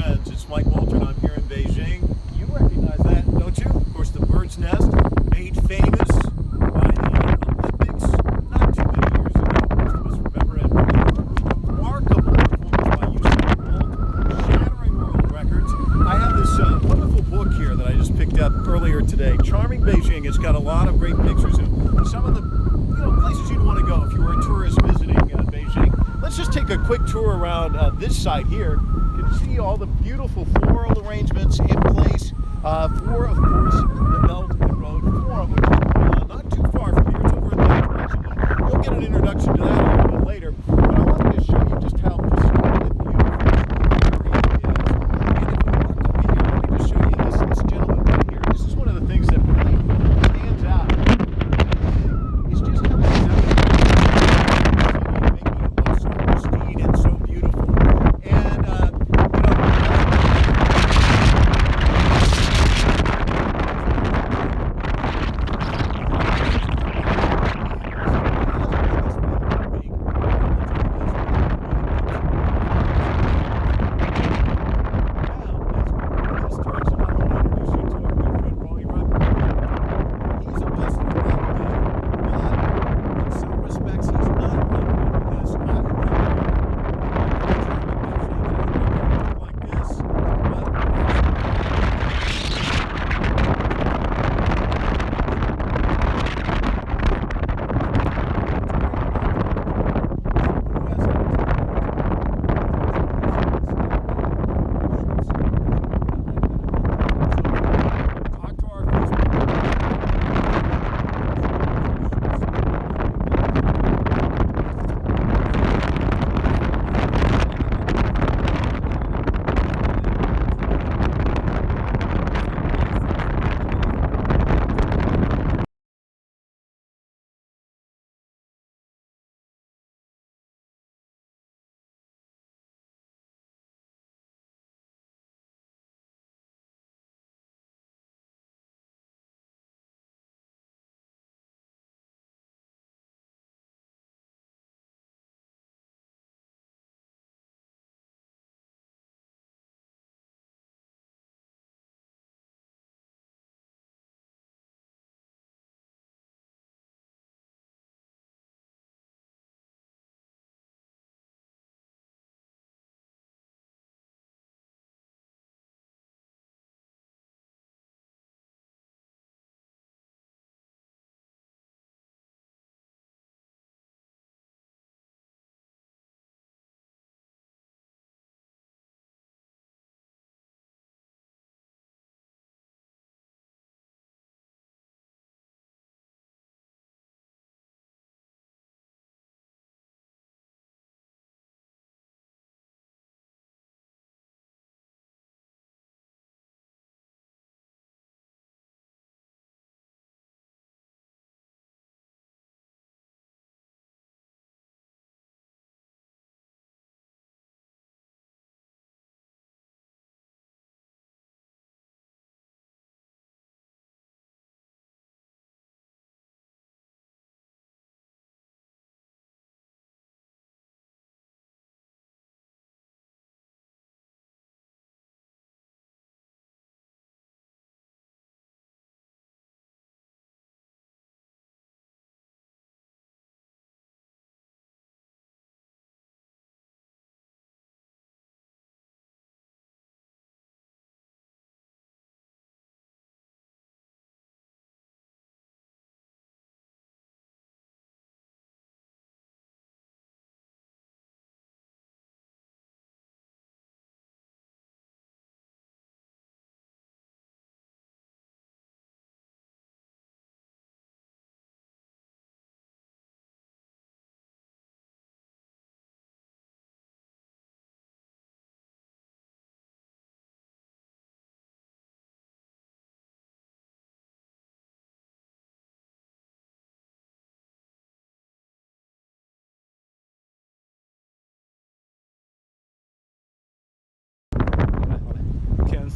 friends. It's Mike Walter, and I'm here in Beijing. You recognize that, don't you? Of course, the bird's nest, made famous by the Olympics not too many years ago. Most of us remember it. Remarkable performance by Usain Bolt, shattering world records. I have this wonderful book here that I just picked up earlier today, Charming Beijing. It's got a lot of great pictures and some of the places you'd want to go if you were a tourist visiting Beijing. Let's just take a quick tour around this site here. You can see all the beautiful floral arrangements in place for, of course, the Belt and Road Forum, which is not too far from here. It's over in that direction. You'll get an introduction to that a little bit later. But I wanted to show you just how pristine and beautiful this area is. And if we walk over here, let me just show you this gentleman right here. This is one of the things that really stands out. It's just how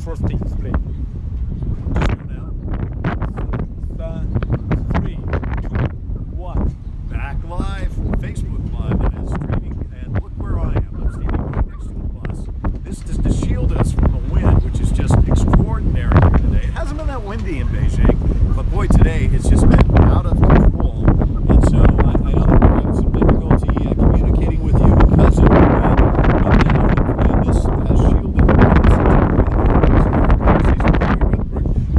first explain. Now, 3, 2, 1. back live, Facebook Live, it is streaming, and look where I am. I'm standing right next to the bus. this is to shield us from the wind, which is just extraordinary here today. It hasn't been that windy in Beijing, but boy, today it's just been out of control. And so I know that we're having some difficulty communicating with you because of the wind, and this has shielded the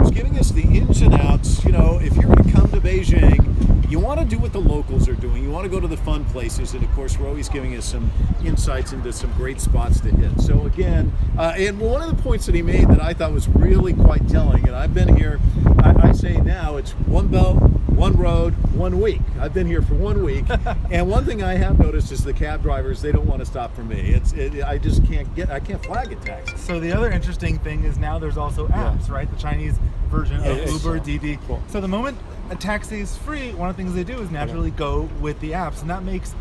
He's giving us the ins and outs. You know, if you're going to come to Beijing, you want to do what the locals are doing. You want to go to the fun places, and of course, we're always giving us some insights into some great spots to hit. So again, and one of the points that he made that I thought was really quite telling, and I've been here, I say now, it's one belt, one road, 1 week. I've been here for 1 week, and one thing I have noticed is the cab drivers, they don't want to stop for me. I just I can't flag a taxi. So the other interesting thing is now there's also apps, right? The Chinese version of Uber, Didi. Cool. So the moment a taxi is free, one of the things they do is naturally go with the apps, and that makes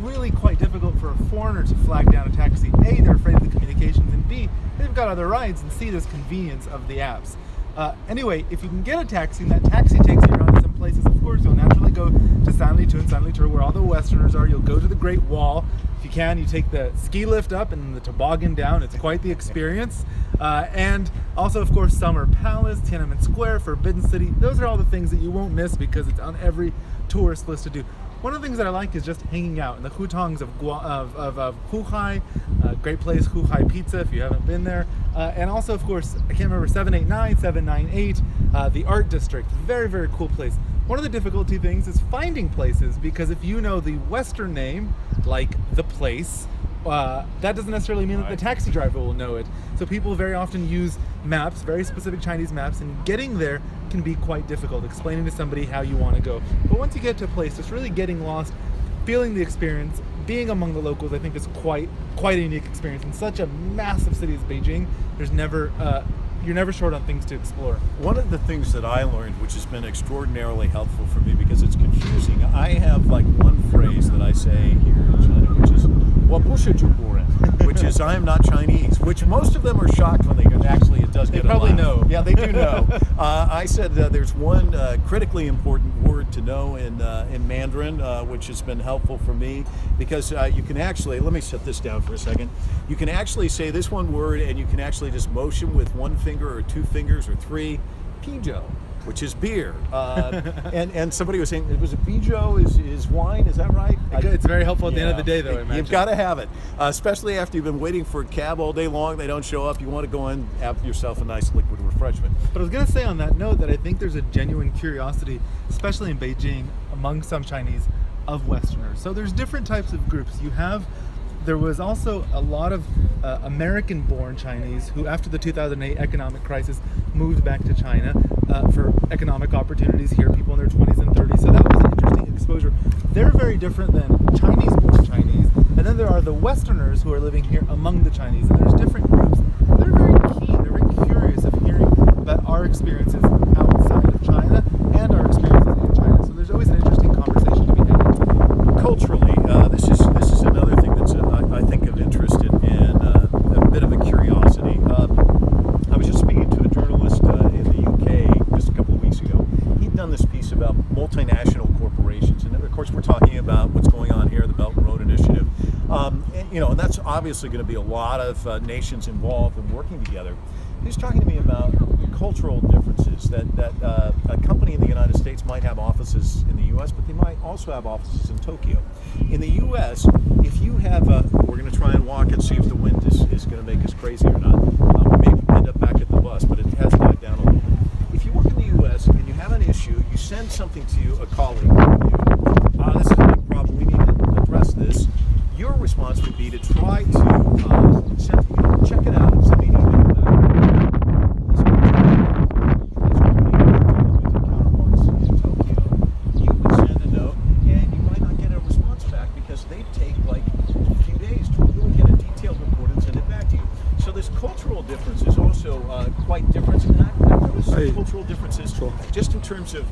really quite difficult for a foreigner to flag down a taxi. A, they're afraid of the communications, and B, they've got other rides, and C, there's convenience of the apps. Anyway, if you can get a taxi and that taxi takes you around to some places, of course, you'll naturally go to Sanlitun, where all the Westerners are. You'll go to the Great Wall. If you can, you take the ski lift up and the toboggan down. It's quite the experience. And also, of course, Summer Palace, Tiananmen Square, Forbidden City. Those are all the things that you won't miss because it's on every tourist list to do. One of the things that I like is just hanging out in the hutongs of Huhai, great place, Huhai Pizza if you haven't been there. And also, of course, I can't remember, 789, 798, the art district, very, very cool place. One of the difficulty things is finding places, because if you know the Western name, like the place, that doesn't necessarily mean that the taxi driver will know it. So people very often use maps, very specific Chinese maps, and getting there can be quite difficult, explaining to somebody how you want to go. But once you get to a place, just really getting lost, feeling the experience, being among the locals, I think is quite a unique experience. In such a massive city as Beijing, there's never you're never short on things to explore. One of the things that I learned, which has been extraordinarily helpful for me because it's confusing, I have like one phrase that I say here in China, which is 我不是中国人, which is I am not Chinese, which most of them are shocked when they go, actually it does get They probably a laugh. know. Yeah, they do know. I said there's one critically important word to know in Mandarin, which has been helpful for me because you can actually, let me set this down for a second, you can actually say this one word and you can actually just motion with one finger or two fingers or three, pijo, which is beer. And somebody was saying, was it bijo is wine, is that right? It's very helpful at the end of the day, though, I imagine. You've got to have it, especially after you've been waiting for a cab all day long, they don't show up, you want to go in, have yourself a nice liquid refreshment. But I was going to say on that note that I think there's a genuine curiosity, especially in Beijing, among some Chinese, of Westerners. So there's different types of groups. There was also a lot of American-born Chinese who, after the 2008 economic crisis, moved back to China for economic opportunities here, people in their 20s and 30s. So that was an interesting exposure. They're very different than Chinese-born Chinese. And then there are the Westerners who are living here among the Chinese. And there's different groups. They're very keen, they're very curious of hearing about our experiences outside of China and our experiences in China. So there's always an interesting conversation to be had. Culturally, this is another thing that's I think of interest in a bit of a curiosity. I was just speaking to a journalist in the UK just a couple of weeks ago. He'd done this piece about multinational corporations, and of course we're talking about what's going on here, the Belt and Road Initiative, and that's obviously going to be a lot of nations involved and working together. He was talking to me about cultural differences, that a company in the United States might have offices in the U.S., but they might also have offices in Tokyo. In the U.S., if you have we're going to try and walk and see if the wind is going to make us crazy or not. We may end up back at the bus, but it has died down a little bit. If you work in the U.S. and you have an issue, you send something to a colleague. This is a big problem. We need to address this. Your response would be to try to check it out, send me an email back. You would send a note, and you might not get a response back because they take like a few days to really get a detailed report and send it back to you. So this cultural difference is also quite different. And I noticed some cultural differences just in terms of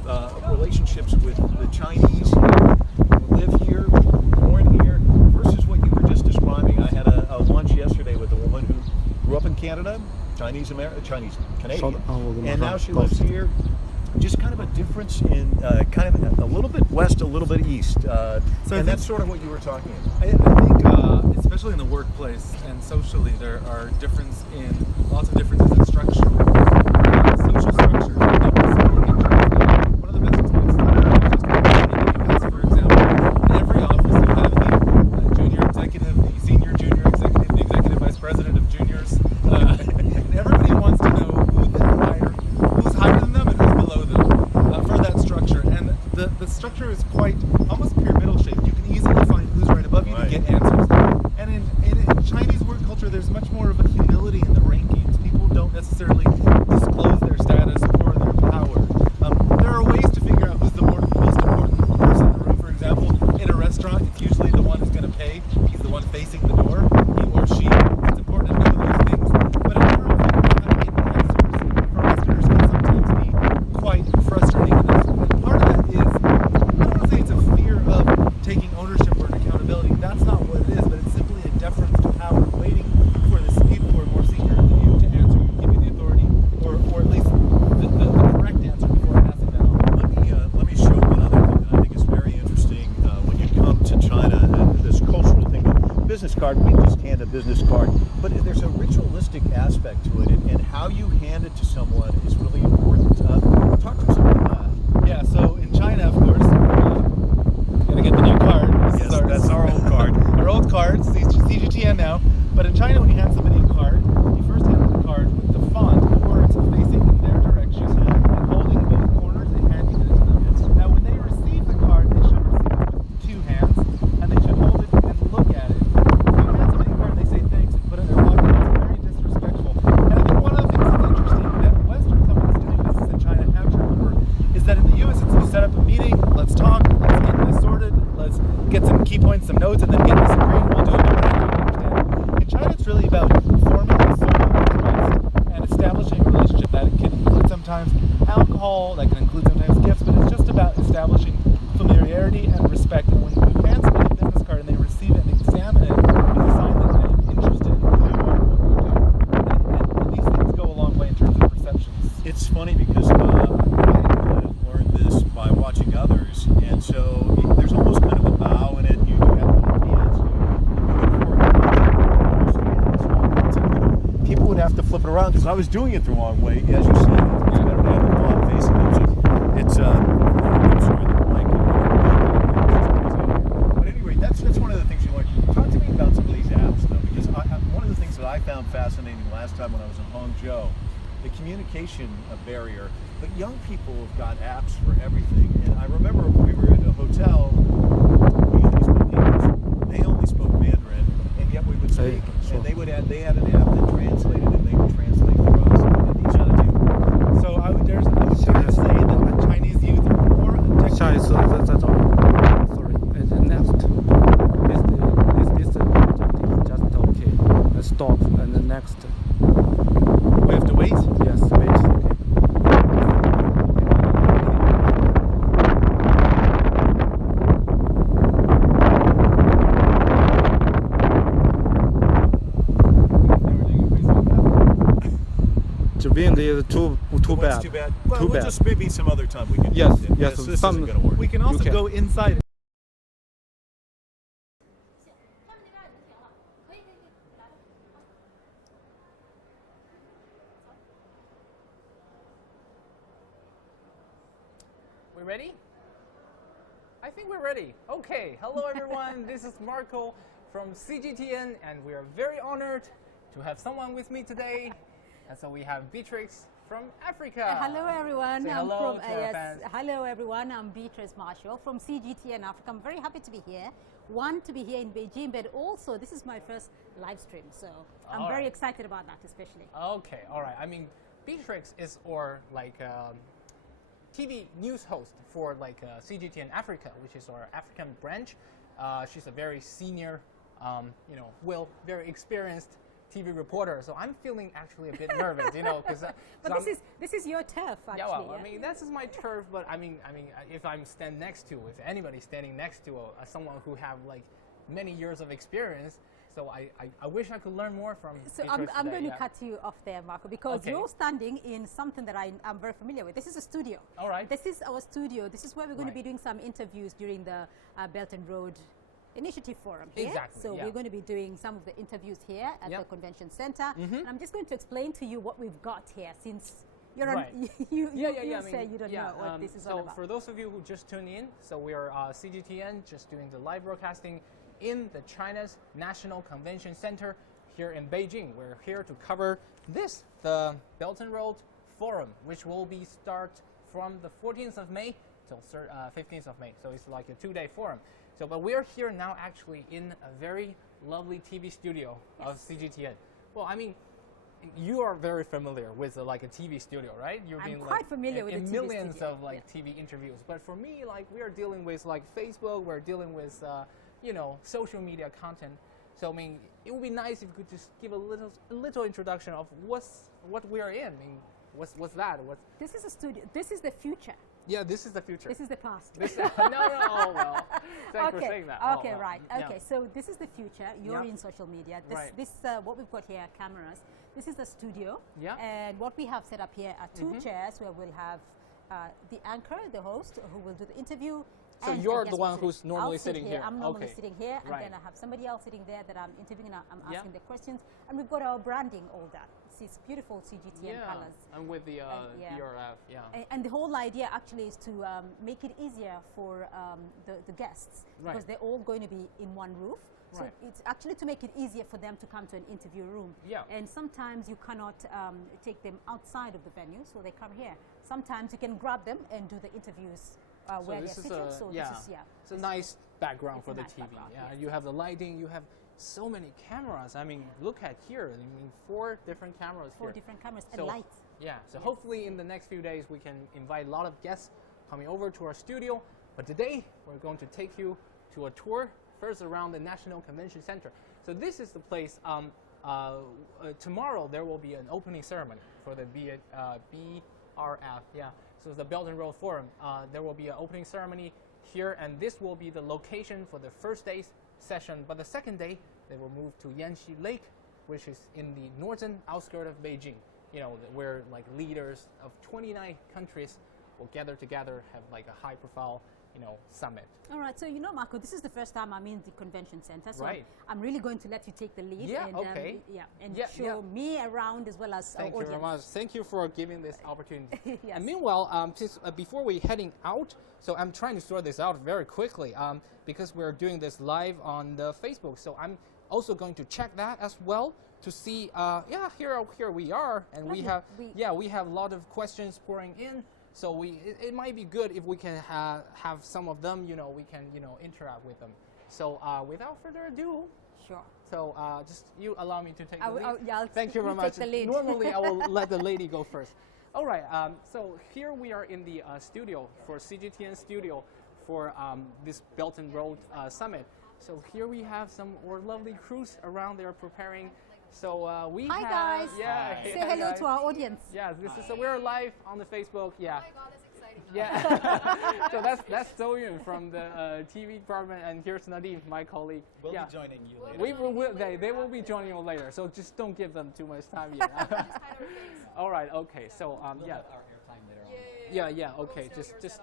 relationships with the Chinese who live here, born here, versus what you were just describing. I had a lunch yesterday with a woman who grew up in Canada, Canadian, and now she lives here. Just kind of a difference in kind of a little bit west, a little bit east, and that's sort of what you were talking about. I think it's especially in the workplace and socially, there are lots of differences in structure, social structures. One of the best examples in the US, for example, in every office you have the junior executive, the senior junior executive, the executive vice president of juniors, and everybody wants to know who's higher than them and who's below them for that structure. And the structure is quite almost pyramidal shaped. You can easily find who's right above you to get answers. And in Chinese work culture, there's much more of a humility in the rankings. People don't necessarily disclose their status or their power. There are ways to figure out who's the most important person in the room. For example, in a restaurant, it's usually the one who's going to pay. He's the one facing the door, he or she. It's important to know those things. But in general, figuring out how to get answers for Westerners can sometimes be quite frustrating. And part of that is, I don't want to say it's a fear of taking ownership or accountability. That's not what it is, but it's simply a deference to power, waiting for the people who are more senior than you to answer, give you the authority, or at least the correct answer before passing that on. Let me show one other thing that I think is very interesting when you come to China, and this cultural thing. Business card, we just hand a business card, but there's a ritualistic aspect to it, and how you hand it to someone is really important. Talk to us about that. Yeah, so in China, of course, gotta get the new card. Yes, that's our old card. Our old card, CGTN now. But in China, when you hand somebody a card, you first hand them the card with the font, the words facing in their direction, and holding both corners and handing it to them. Now, when they receive the card, they should receive it with two hands, and they should hold it and look at it. If you hand somebody a card, they say thanks and put it in their pocket. It's very disrespectful. And I think one of the things that's interesting that Western companies doing business in China have to remember is that in the U.S. it's you set up a meeting, let's talk, let's get this sorted, let's get some key points, some notes, and then get this agreed. We'll do it. In China, it's really about forming a social trust and establishing a relationship. That can include sometimes alcohol, that can include sometimes gifts, but it's just about establishing familiarity and respect. And when you hand somebody a business card and they receive it and examine it, it's a sign that they're interested in who you are and what you do. And these things go a long way in terms of perceptions. It's funny because I learned this by watching others, and so there's almost kind of a bow in it. You have both hands. People would have to flip it around because I was doing it the wrong way. As you said, it's better to have the font facing them. It's I'm sorry, the mic. But anyway, that's one of the things you learn. Talk to me about some of these apps, though, because one of the things that I found fascinating last time when I was in Hangzhou, the communication barrier. But young people have got apps for everything. And I remember when we were in a hotel, we usually spoke English. They only spoke Mandarin, and yet we would speak. And they had an app that translated, and they would translate for us. And each other too. So I would dare say that Chinese youth are more addicted. 下一次再找 sorry and the next is the project just okay stop and the next We have to wait. yes wait okay. To win is too Well, bad. it's too bad. Well, Too we'll bad. just maybe some other time we can. Yes, do it. yes, This some- isn't going to work. We can also can. go inside. We ready? I think we're ready. Okay, hello everyone. This is Marco from CGTN, and we are very honored to have someone with me today. And so we have Beatrix from Africa. Hello everyone. Say I'm hello from to our fans. hello everyone. I'm Beatrice Marshall from CGTN Africa. I'm very happy to be here. One, to be here in Beijing, but also this is my first live stream, so I'm All very right. excited about that, especially. Okay, all right. I mean, Beatrix is our TV news host for CGTN Africa, which is our African branch. She's a very senior, very experienced TV reporter. So I'm feeling actually a bit nervous, because. But this is your turf, actually. Yeah, well, I mean, this is my turf, but I mean, if I'm if anybody's standing next to someone who have many years of experience, so I wish I could learn more from. So Beatrix I'm today, going to yeah. cut you off there, Marco, because Okay. you're standing in something that I'm very familiar with. This is a studio. All right. This is our studio. This is where we're going to be Right. doing some interviews during the Belt and Road Initiative Forum here. Exactly, So yeah. we're going to be doing some of the interviews here at Yep. the convention center. And I'm just going to explain to you what we've got here, since you're Right. on, you I say you don't know what this is all about. So for those of you who just tuned in, so we are CGTN, just doing the live broadcasting in the China's National Convention Center here in Beijing. We're here to cover this, the Belt and Road Forum, which will be start from the 14th of May till 15th of May. So it's like a 2-day forum. So, but we're here now actually in a very lovely TV studio of CGTN. Well, I mean, you are very familiar with like a TV studio, right? You've I'm been quite like familiar with in the TV millions studio. of like TV interviews. But for me, like we are dealing with like Facebook, we're dealing with you know, social media content. So I mean, it would be nice if you could just give a little introduction of what we are in. I mean, what's that? This is a studio. This is the future. Yeah, this is the future. This is the past. no, oh, well, thanks for saying that. Okay, Oh, well, right. yeah. Okay, so this is the future. You're Yeah. in social media. Right. What we've got here are cameras. This is the studio. Yeah. And what we have set up here are 2 chairs where we'll have the anchor, the host, who will do the interview. So and you're guest the one will sit. who's normally I'll sit sitting here. I'm normally Okay. sitting here, and Right. then I have somebody else sitting there that I'm interviewing. And I'm Yeah. asking the questions, and we've got our branding all done. See, it's beautiful CGTN colors. I'm with the yeah. BRF, yeah. And the whole idea actually is to make it easier for the guests, Right. because they're all going to be in one roof. So Right. it's actually to make it easier for them to come to an interview room. Yeah. And sometimes you cannot take them outside of the venue, so they come here. Sometimes you can grab them and do the interviews where they're this is seated. So yeah, this is, yeah. it's a nice background It's for a the nice TV. background, Yeah, yes. you have the lighting, you have so many cameras. I mean, look at here. I mean, 4 different cameras 4 here. different cameras and So, lights. Yeah, so hopefully in the next few days we can invite a lot of guests coming over to our studio. But today we're going to take you to a tour first around the National Convention Center. So this is the place. Tomorrow there will be an opening ceremony for the BRF. Yeah, so it's the Belt and Road Forum. There will be an opening ceremony here, and this will be the location for the first day's session. But the second day they will move to Yanxi Lake, which is in the northern outskirts of Beijing. You know, where like leaders of 29 countries will gather together, have like a high-profile, you know, summit. All right, so you know, Marco, this is the first time I'm in the convention center, so Right. I'm really going to let you take the lead Yeah, and, okay. and Yeah, show yeah. me around as well as Thank our you very audience. much. Thank you for giving this opportunity. Yes. And meanwhile, just before we heading out, so I'm trying to sort this out very quickly because we're doing this live on the Facebook. So I'm also going to check that as well to see. Yeah, here we are, and we Lovely. have we have a lot of questions pouring in. So it might be good if we can have some of them. You know, we can interact with them. So without further ado. Sure. So just you allow me to take I the will- lead. yeah, I'll Thank you you very take much. the lead. Normally, I will let the lady go first. All right. So here we are in the studio for CGTN studio for this Belt and Road Summit. So here we have some our lovely crews around there preparing. So we Hi, have, guys. Yeah. Say hi, hello guys. to our audience. Yeah, this is so we're live on the Facebook. Yeah. Oh my god, that's exciting. Yeah. So that's Soyun from the TV department, and here's Nadim, my colleague. We'll yeah. be joining you later. They will be joining you later. So just don't give them too much time yet. Just hide our face. All right. Okay. So We'll yeah. have our airtime later on. Yeah. Okay.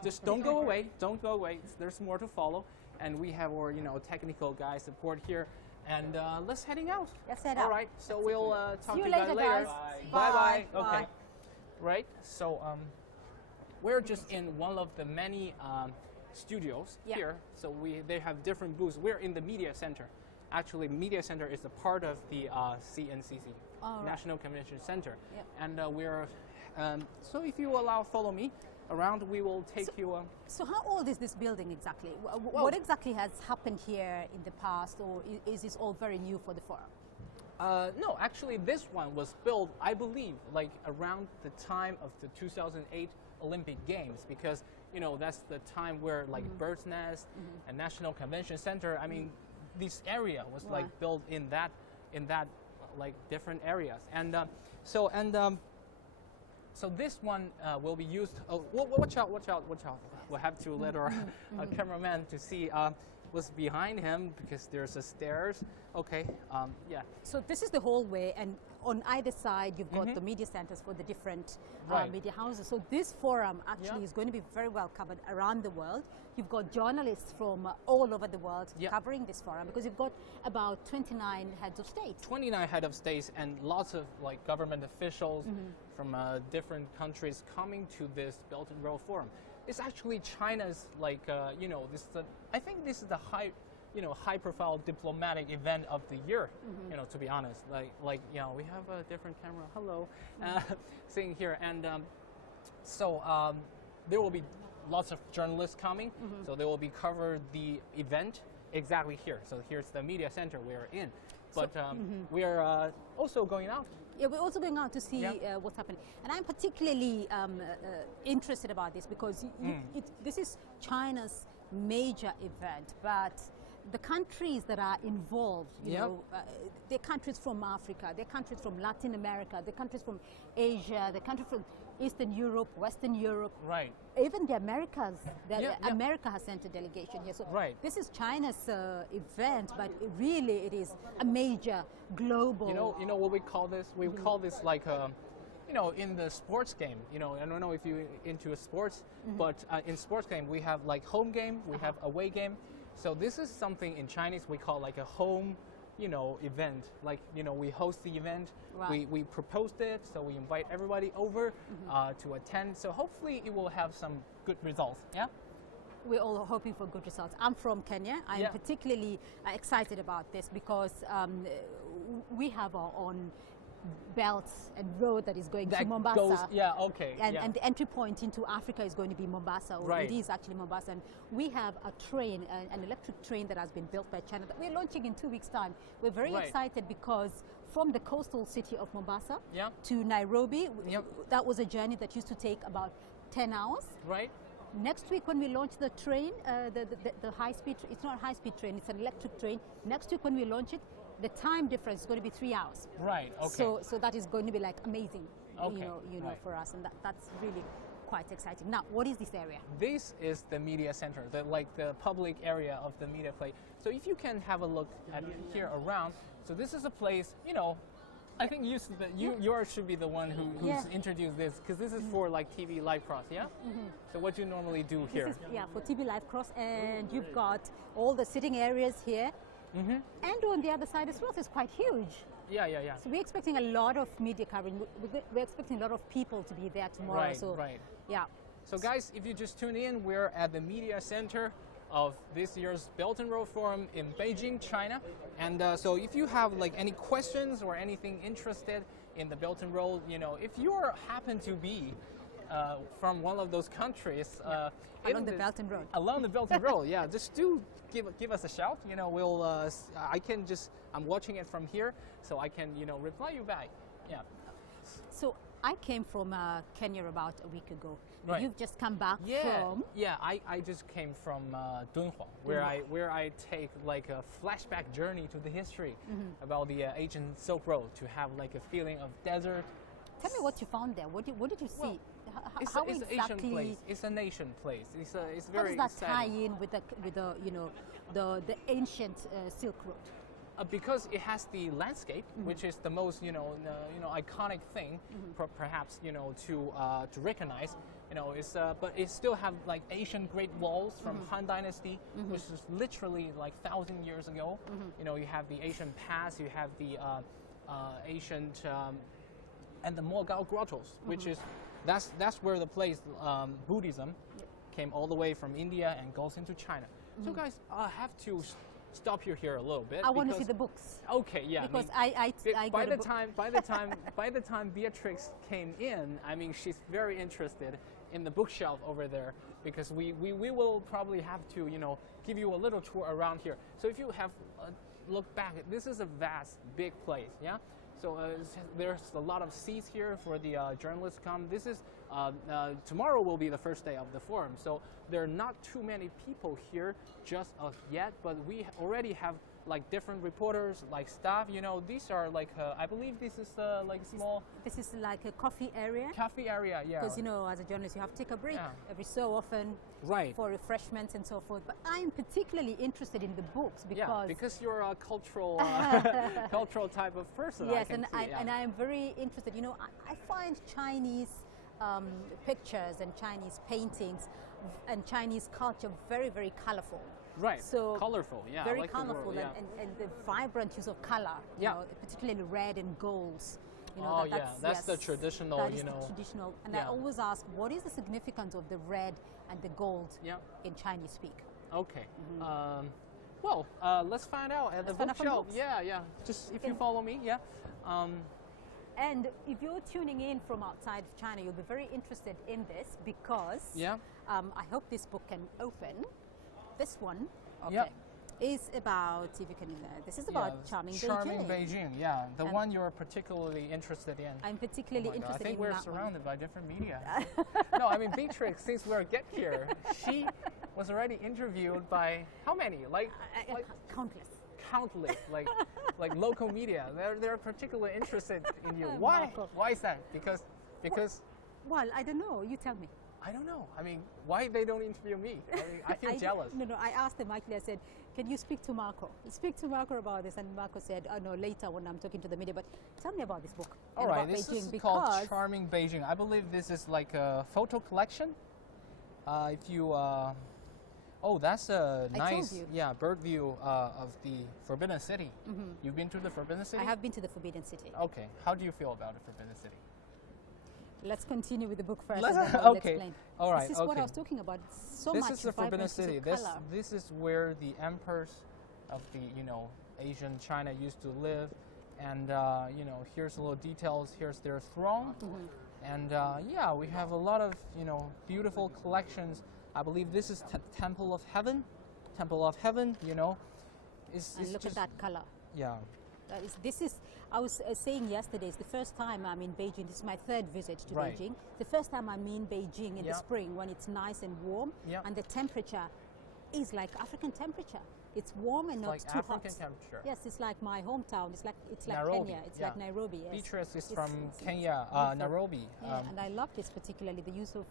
Just don't go away. Don't go away. There's more to follow, and we have our technical guy support here, and let's heading out. Let's head All out. right. So we'll talk See you to you guys later, later. guys. Bye. Bye. Okay. Bye. Right. So we're just in one of the many studios Yeah. here. So they have different booths. We're in the media center. Actually, media center is a part of the CNCC, All right. National Convention Center. Yep. And we're so if you follow me around, we will take you. So how old is this building exactly? Well- What exactly has happened here in the past, or is this all very new for the forum? No, actually, this one was built, I believe, like around the time of the 2008 Olympic Games, because that's the time where like Bird's Nest and National Convention Center. I mean, this area was like Right. built in that like different areas, and so this one will be used. Oh, watch out! We'll have to let our cameraman to see. what's behind him because there's a stairs. Okay, yeah. So this is the hallway, and on either side you've got the media centers for the different Right. media houses. So this forum actually Yeah. is going to be very well covered around the world. You've got journalists from all over the world Yeah. covering this forum because you've got about 29 heads of state. 29 head of states and lots of like government officials from different countries coming to this Belt and Road Forum. It's actually China's like I think this is the high profile diplomatic event of the year. To be honest, we have a different camera. Hello, sitting here, and there will be lots of journalists coming, so they will be cover the event exactly here. So here's the media center we're in, but we are also going out. Yeah, we're also going out to see Yeah. what's happening. And I'm particularly interested about this because this is China's major event, but the countries that are involved, they're countries from Africa, they're countries from Latin America, they're countries from Asia, they're countries from Eastern Europe, Western Europe. Right. Even the Americas, Yeah. America has sent a delegation here. So Right. this is China's event, but it is a major global. You know what we call this? We call this like in the sports game. I don't know if you're into sports, but in sports game we have like home game, we have away game. So this is something in Chinese we call like a home, event. Like we host the event, Right. we proposed it, so we invite everybody over to attend. So hopefully it will have some good results. Yeah. We're all hoping for good results. I'm from Kenya. I'm Yeah. particularly excited about this because we have our own belt and road that is going to That Mombasa. goes. Yeah. Okay. And, yeah. and the entry point into Africa is going to be Mombasa, or Right. it is actually Mombasa. And we have a train, an electric train that has been built by China that we're launching in 2 weeks' time. We're very Right. excited because from the coastal city of Mombasa Yeah. to Nairobi, Yep. that was a journey that used to take about 10 hours. Right. Next week when we launch the train, the high-speed, it's not a high-speed train, it's an electric train. Next week when we launch it, the time difference is going to be 3 hours. Right. Okay. So that is going to be like amazing, Okay, right. For us, and that's really quite exciting. Now, what is this area? This is the media center, the public area of the media place. So if you can have a look at here around, so this is a place, I think yours should be the one who's Yeah. introduced this, because this is for like TV live cross, yeah? So what do you normally do here? This is, for TV Live Cross, and you've got all the sitting areas here. And on the other side as well, so it's quite huge. Yeah. So we're expecting a lot of media coverage. We're expecting a lot of people to be there tomorrow. Right, so, right. Yeah. So guys, if you just tune in, we're at the media center of this year's Belt and Road Forum in Beijing, China. And so if you have like any questions or anything interested in the Belt and Road, if you happen to be from one of those countries Along the Belt and Road. along the Belt and Road, yeah, just do give us a shout. We'll I'm watching it from here, so I can reply you back. Yeah. So I came from Kenya about a week ago. Right. You've just come back Yeah, from. yeah. I just came from Dunhuang, where I take like a flashback journey to the history about the ancient Silk Road to have like a feeling of desert. Tell me what you found there. What did you see? It's How it's an exactly? Asian place. It's an Asian place. It's How very does that tie exciting. in with the ancient Silk Road? Because it has the landscape, which is the most iconic thing, perhaps to recognize. But it still have like Asian Great Walls from Han Dynasty, which is literally like 1,000 years ago. You have the Asian Pass, you have the ancient and the Mogao grottos, which is that's where the place Buddhism came all the way from India and goes into China. So guys, I have to stop you here a little bit. I want to see because- the books. Okay, yeah. Because I I by got a the book. time by the time Beatrix came in, I mean she's very interested in the bookshelf over there because we will probably have to give you a little tour around here. So if you have look back, this is a vast, big place, yeah. So there's a lot of seats here for the journalists to come. This is tomorrow will be the first day of the forum, so there are not too many people here just yet, but we already have like different reporters, like staff. You know, these are like I believe this is like small This is like a coffee area. cafe area. Yeah. Because, you know, as a journalist, you have to take a break Yeah. every so often Right. for refreshments and so forth. But I'm particularly interested in the books Yeah, because because you're a cultural cultural type of person. yes, I can see, yeah. and I am very interested. You know, I find Chinese pictures and Chinese paintings and Chinese culture very, very colorful. Right. So colorful. Yeah. I very like the colorful word, yeah. and the vibrant use of color. You Yeah. know, particularly red and golds. You know, Oh, yeah, that's the traditional, That is you the know. traditional. And I Yeah. always ask, what is the significance of the red and the gold Yeah. in Chinese speak? Okay. Well, let's find out at the Let's find out from bookshelf. books. Yeah, yeah. Just if you can- follow me, yeah. And if you're tuning in from outside of China, you'll be very interested in this because Yeah. I hope this book can open. This one, okay, Yeah. is about, if you can, this is about Yeah, charming Charming Beijing. Beijing. Yeah, the And- one you're particularly interested in. I'm particularly Oh my God, interested I think in we're that one. surrounded by different media. No, I mean Beatrix. Since we're get here, she was already interviewed by how many? Like Countless. countless, like local media. They're particularly interested in you. Why? Marco. Why is that? Because Well, I don't know. You tell me. I don't know. I mean, why they don't interview me? I mean, I feel jealous. No, I asked them actually. I said, "Can you speak to Marco? Speak to Marco about this." And Marco said, "Oh no, later when I'm talking to the media." But tell me about this book. All and right, about this Beijing is called because Charming Beijing. I believe this is like a photo collection. If you, oh, that's a I told nice, you. yeah, bird view of the Forbidden City. You've been to the Forbidden City? I have been to the Forbidden City. Okay, how do you feel about the Forbidden City? Let's continue with the book first. Let's- and then I'll okay. explain. All right, This is what okay. I was talking about. So This much is the Forbidden vibrant use of City. color. This is where the emperors of the Asian China used to live, and here's a little details. Here's their throne, and yeah, we have a lot of beautiful collections. I believe this is Temple of Heaven. Temple of Heaven. Is And look just, at that color. Yeah. I was saying yesterday, it's the first time I'm in Beijing. This is my third visit to Right. Beijing. The first time I'm in Beijing in Yeah. the spring when it's nice and warm, Yeah. and the temperature is like African temperature. It's warm and not like too African hot. temperature. Yes, it's like my hometown. It's like Nairobi, Kenya. It's yeah. like Nairobi. Yes. Beatrice is It's- from it's Kenya, beautiful. Nairobi. Yeah, and I love this particularly the use of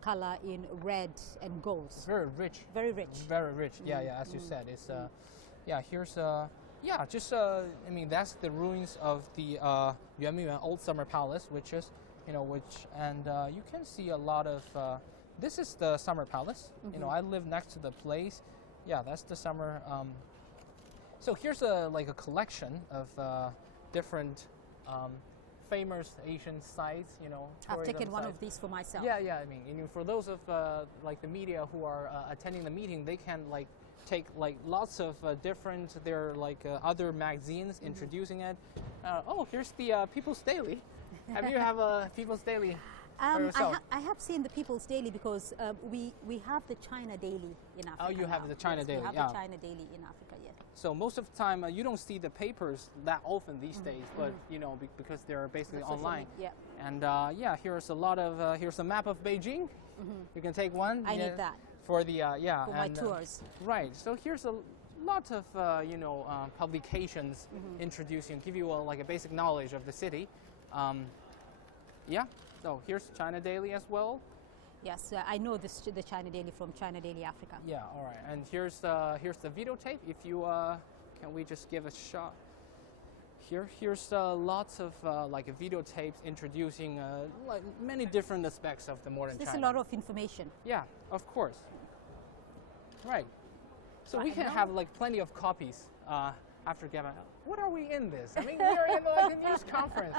color in red and golds. Very rich. Very rich. Very rich. Yeah, yeah. As you said, it's yeah. Here's yeah. Just I mean, that's the ruins of the Yuanmingyuan Old Summer Palace, which is and you can see a lot of. This is the Summer Palace. I live next to the place. Yeah, that's the summer. So here's like a collection of different famous Asian sites. I've tourism taken one sites. of these for myself. Yeah, yeah. I mean, for those of like the media who are attending the meeting, they can like take like lots of different other magazines introducing it. Oh, here's the People's Daily. Have you have a People's Daily for yourself? I have seen the People's Daily because we have the China Daily in Africa. Oh, you have now. the China Yes, Daily, We have yeah. the China Daily in Africa. Yes. So most of the time, you don't see the papers that often these days, but because they're basically Social online. media, And yeah, here's a lot of here's a map of Beijing. You can take one. I yeah, need that for the yeah for my and, tours. Right. So here's a lot of publications introducing, give you like a basic knowledge of the city. Yeah. So here's China Daily as well. Yes, I know the China Daily from China Daily Africa. Yeah. All right. And here's the videotape. If you can we just give a shot? Here's lots of like videotapes introducing like many different aspects of the modern There's China. a lot of information. Yeah, of course. Right. So we Right, can now- have like plenty of copies after Gavin. What are we in this? I mean, we're in like a news conference.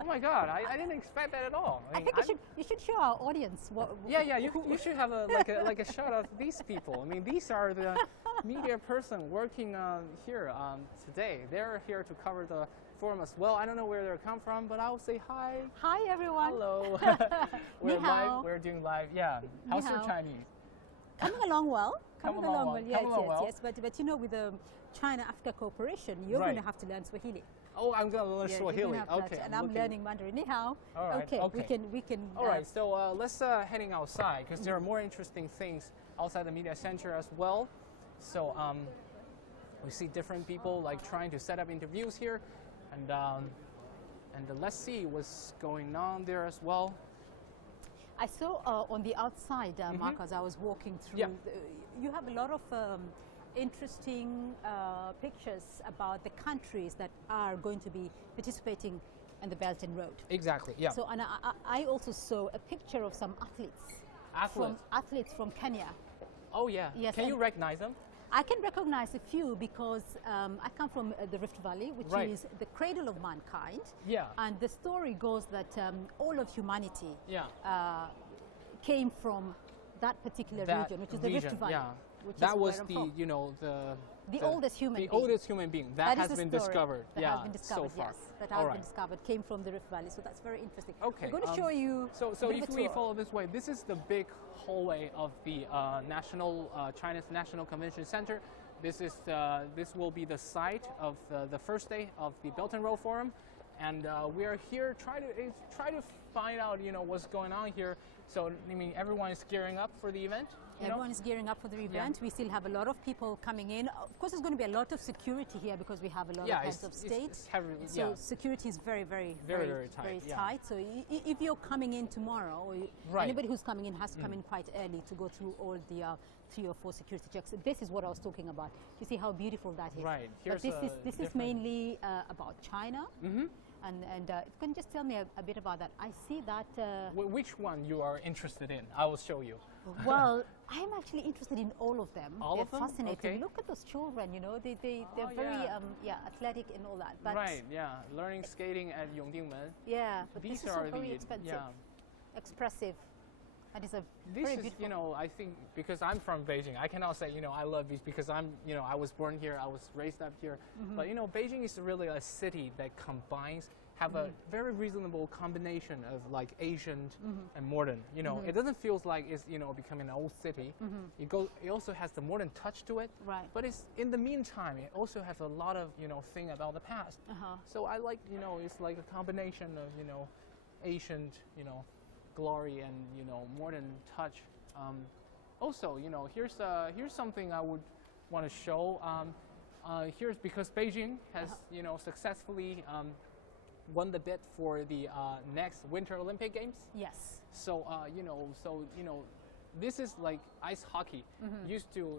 Oh my God, I didn't expect that at all. I think you should show our audience what. Yeah, yeah. You should have a like a shot of these people. I mean, these are the media person working here today. They're here to cover the forum as well. I don't know where they come from, but I'll say hi. Hi everyone. Hello. We're Ni hao. live. We're doing live. Yeah. How's your hao. Chinese? Coming along well. Coming along well. Yes, Coming along well. yes. But with the China Africa Cooperation, you're Right. going to have to learn Swahili. Oh, I'm gonna learn Yeah, you're Swahili. gonna have to learn Okay. and I'm looking- learning Mandarin. Ni hao. All right, Okay. okay. We can. All right, so let's heading outside because there are more interesting things outside the media center as well. So we see different people like trying to set up interviews here, and let's see what's going on there as well. I saw on the outside, Mark, as I was walking through, Yeah. You have a lot of interesting pictures about the countries that are going to be participating in the Belt and Road. Exactly. Yeah. So, and I also saw a picture of some athletes from Kenya. Oh yeah. Yes, Can you and- recognize them? I can recognize a few because I come from the Rift Valley, which Right. is the cradle of mankind. Yeah. And the story goes that all of humanity Yeah. came from that particular That region, which is the Rift region, Valley. yeah. Which That is was where I'm the from. you know The oldest human the being. oldest human being that That is has the been story discovered. That yeah. has been discovered, so far. yes. That All has right. been discovered, came from the Rift Valley. So that's very interesting. Okay. I'm going to show you. So a bit if of a we tour. follow this way, this is the big hallway of the China's National Convention Center. This will be the site of the first day of the Belt and Road Forum, and we are here try to find out what's going on here. So I mean everyone is gearing up for the event. Everyone is gearing up for the event. We still have a lot of people coming in. Of course, there's going to be a lot of security here because we have a lot of heads of state. It's heavily, So yeah. security is very Very tight, yeah. tight. So if you're coming in tomorrow, or Right. anybody who's coming in has to come in quite early to go through all the 3 or 4 security checks. This is what I was talking about. You see how beautiful that is. Right. But Here's this is mainly about China. Mm-hmm. And if you can just tell me a bit about that. I see that. Which one you are interested in? I will show you. Well, I'm actually interested in all of them. All They're of them? fascinating. Okay. Look at those children, they're Oh, very yeah. athletic and all that. But Right. Yeah. Learning skating at Yongdingmen. yeah, but These this is are so very the expensive, yeah. expressive. And it's a This very is, beautiful. I think because I'm from Beijing, I cannot say, I love these because I was born here, I was raised up here. Mm-hmm. But, Beijing is really a city that have a very reasonable combination of like Asian and modern. It doesn't feel like it's, becoming an old city. It also has the modern touch to it. Right. But it's, in the meantime, it also has a lot of, thing about the past. Uh-huh. So I like, it's like a combination of, Asian, glory and modern touch. Also, here's something I would want to show. Here's because Beijing has successfully won the bid for the next Winter Olympic Games. Yes. So this is like ice hockey. Used to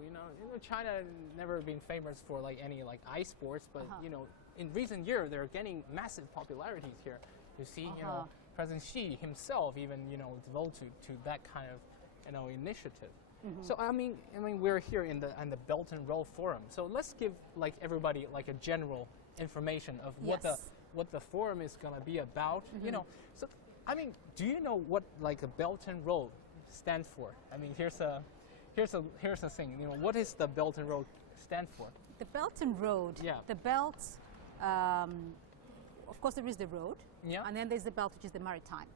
China never been famous for like any like ice sports, but in recent years they're gaining massive popularity here. You see, President Xi himself even devote to that kind of initiative. So I mean we're here in the Belt and Road Forum. So let's give like everybody like a general information of Yes. what the forum is going to be about. So I mean, do you know what like a Belt and Road stands for? I mean, here's a thing. What is the Belt and Road stand for? The Belt and Road. Yeah. The Belt. Of course, there is the road. Yeah. And then there's the Belt, which is the maritime.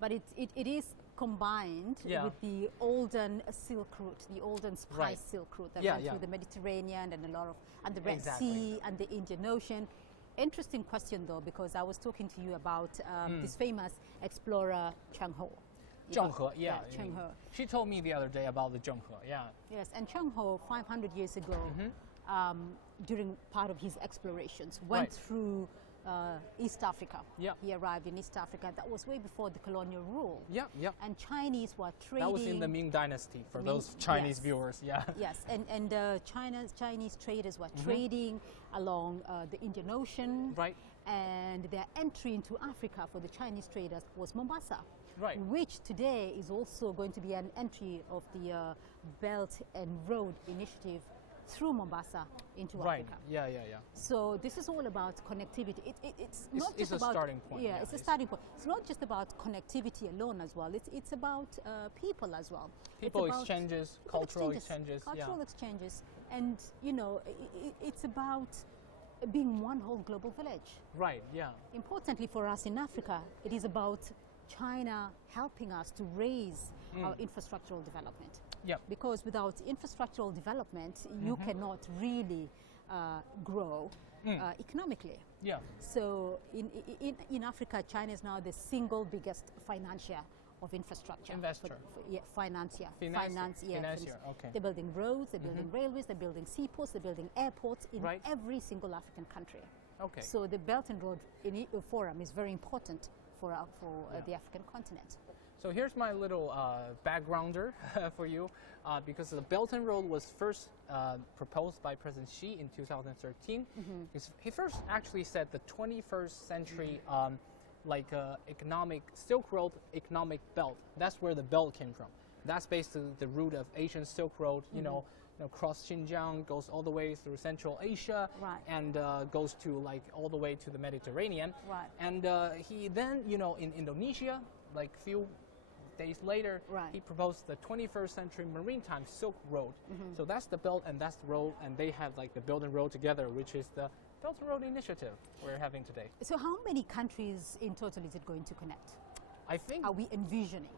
But it is combined Yeah. with the olden Silk Route, the olden spice Right. Silk Route that Yeah, went yeah. through the Mediterranean and the Red Exactly. Sea and the Indian Ocean. Interesting question though, because I was talking to you about this famous explorer Cheng Ho. Zheng He, yeah. Cheng He. She told me the other day about the Zheng He, yeah. Yes, and Cheng Ho 500 years ago, during part of his explorations, went Right. through East Africa. Yeah. He arrived in East Africa. That was way before the colonial rule. Yeah, yeah. And Chinese were trading. That was in the Ming Dynasty for Ming- those Chinese yes. viewers, yeah. Yes, and Chinese traders were trading along the Indian Ocean. Right. And their entry into Africa for the Chinese traders was Mombasa. Right. Which today is also going to be an entry of the Belt and Road Initiative through Mombasa into Right. Africa. Yeah. So this is all about connectivity. It's not it's just a about starting point, Yeah, yeah, it's a it's- starting point. It's not just about connectivity alone as well. It's about people as well. It's People about exchanges, people cultural exchanges, cultural yeah. exchanges, and it's about being one whole global village. Right, yeah. Importantly for us in Africa, it is about China helping us to raise our infrastructural development. Yep. Because without infrastructural development, you cannot really grow economically. Yeah. So in Africa, China is now the single biggest financier of infrastructure. Investor. Financier. Financier, Finance. okay. They're building roads, they're building railways, they're building seaports, they're building airports in Right. every single African country. Okay. So the Belt and Road Forum is very important for the African continent. So here's my little backgrounder for you, because the Belt and Road was first proposed by President Xi in 2013. He first actually said the 21st century economic Silk Road economic belt. That's where the belt came from. That's basically the route of Asian Silk Road. You know, cross Xinjiang, goes all the way through Central Asia, Right. and goes to all the way to the Mediterranean. Right. And he then, in Indonesia, few days later, Right. he proposed the 21st century maritime Silk Road. So that's the belt and that's the road, and they have the Belt and Road together, which is the Belt and Road Initiative we're having today. So how many countries in total is it going to connect? I think, Are we envisioning?